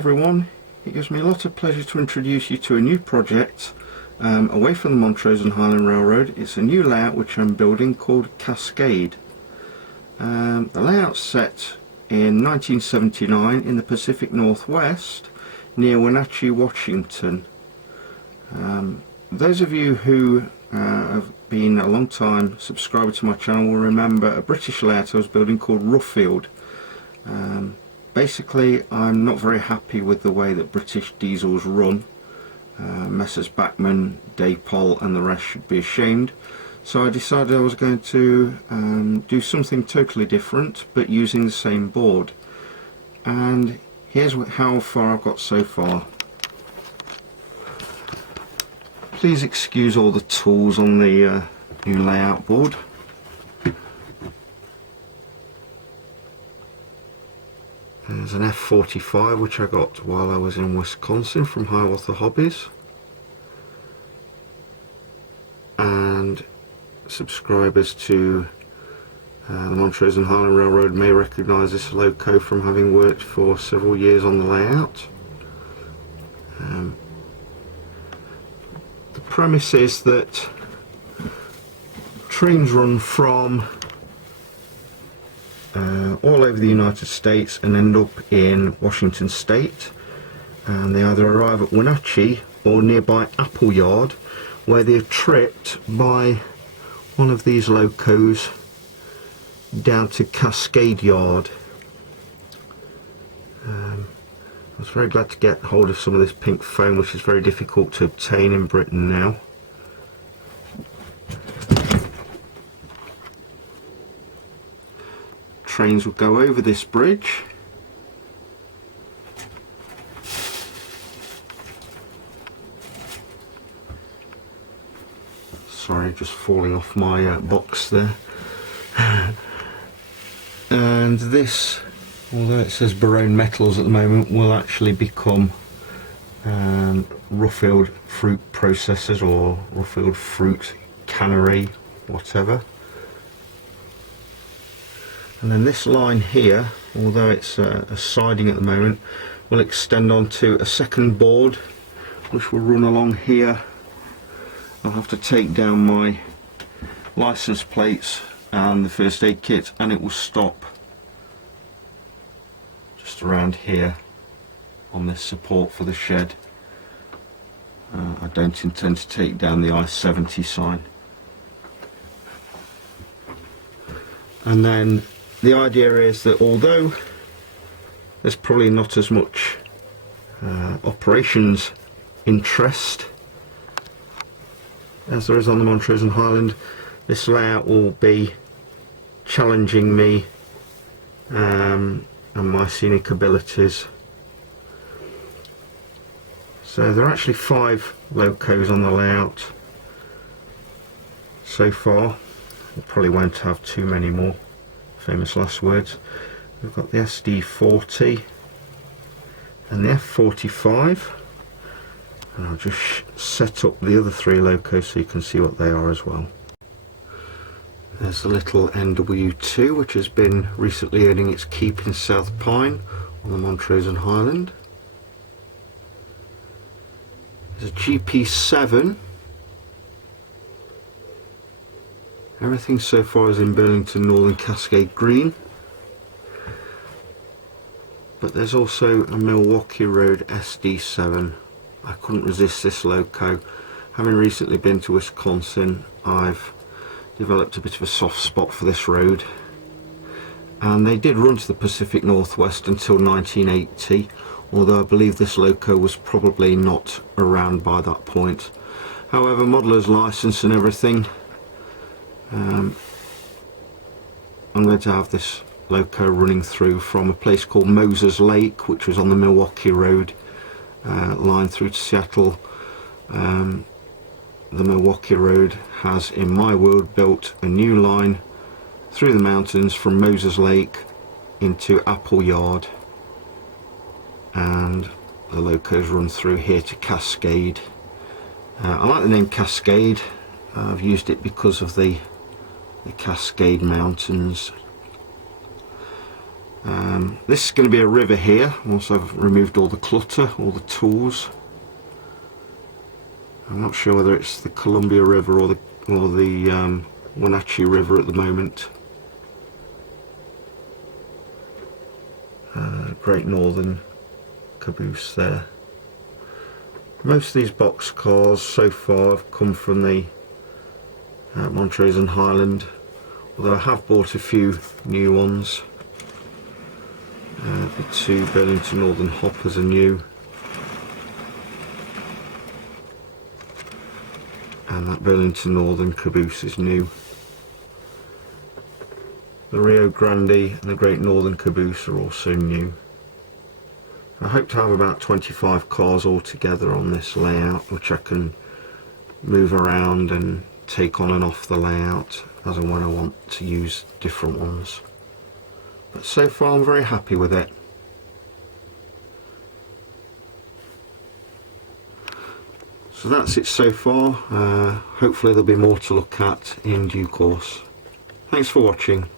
everyone, it gives me a lot of pleasure to introduce you to a new project away from the Montrose and Highland Railroad. It's a new layout which I'm building called Cascade. The layout's set in 1979 in the Pacific Northwest near Wenatchee, Washington. Those of you who have been a long time subscriber to my channel will remember a British layout I was building called Ruffield. Basically, I'm not very happy with the way that British diesels run. Messrs Bachmann, Daypol and the rest should be ashamed. So I decided I was going to do something totally different but using the same board. And here's how far I've got so far. Please excuse all the tools on the new layout board. There's an F45 which I got while I was in Wisconsin from Hiawatha Hobbies, and subscribers to the Montrose and Highland Railroad may recognise this loco from having worked for several years on the layout. The premise is that trains run from all over the United States and end up in Washington State, and they either arrive at Wenatchee or nearby Appleyard, where they're tripped by one of these locos down to Cascade Yard. I was very glad to get hold of some of this pink foam, which is very difficult to obtain in Britain now. Trains will go over this bridge, sorry, just falling off my box there. And this, although it says Barone Metals at the moment, will actually become Ruffield Fruit Processors or Ruffield Fruit Cannery, whatever. And then this line here, although it's a siding at the moment, will extend onto a second board which will run along here. I'll have to take down my license plates and the first aid kit, and it will stop just around here on this support for the shed. I don't intend to take down the I-70 sign. And then the idea is that although there's probably not as much operations interest as there is on the Montrose and Highland, this layout will be challenging me and my scenic abilities. So there are actually 5 locos on the layout so far. We probably won't have too many more. Famous last words. We've got the SD40 and the F45, and I'll just set up the other 3 locos so you can see what they are as well. There's the little NW2, which has been recently earning its keep in South Pine on the Montrose and Highland. There's a GP7. Everything so far is in Burlington Northern Cascade Green, but there's also a Milwaukee Road SD7. I couldn't resist this loco. Having recently been to Wisconsin, I've developed a bit of a soft spot for this road, and they did run to the Pacific Northwest until 1980, although I believe this loco was probably not around by that point. However, modeller's license and everything, I'm going to have this loco running through from a place called Moses Lake, which was on the Milwaukee Road line through to Seattle. The Milwaukee Road has, in my world, built a new line through the mountains from Moses Lake into Appleyard, and the locos run through here to Cascade. I like the name Cascade. I've used it because of the Cascade Mountains. This is going to be a river here once I've removed all the clutter, all the tools. I'm not sure whether it's the Columbia River or the Wenatchee River at the moment. Great Northern caboose there. Most of these box cars so far have come from the Montrose and Highland, although I have bought a few new ones. The two Burlington Northern hoppers are new, and that Burlington Northern caboose is new. The Rio Grande and the Great Northern caboose are also new. I hope to have about 25 cars altogether on this layout, which I can move around and take on and off the layout as and when I want to use different ones. But so far I'm very happy with it. So that's it so far. Hopefully there'll be more to look at in due course. Thanks for watching.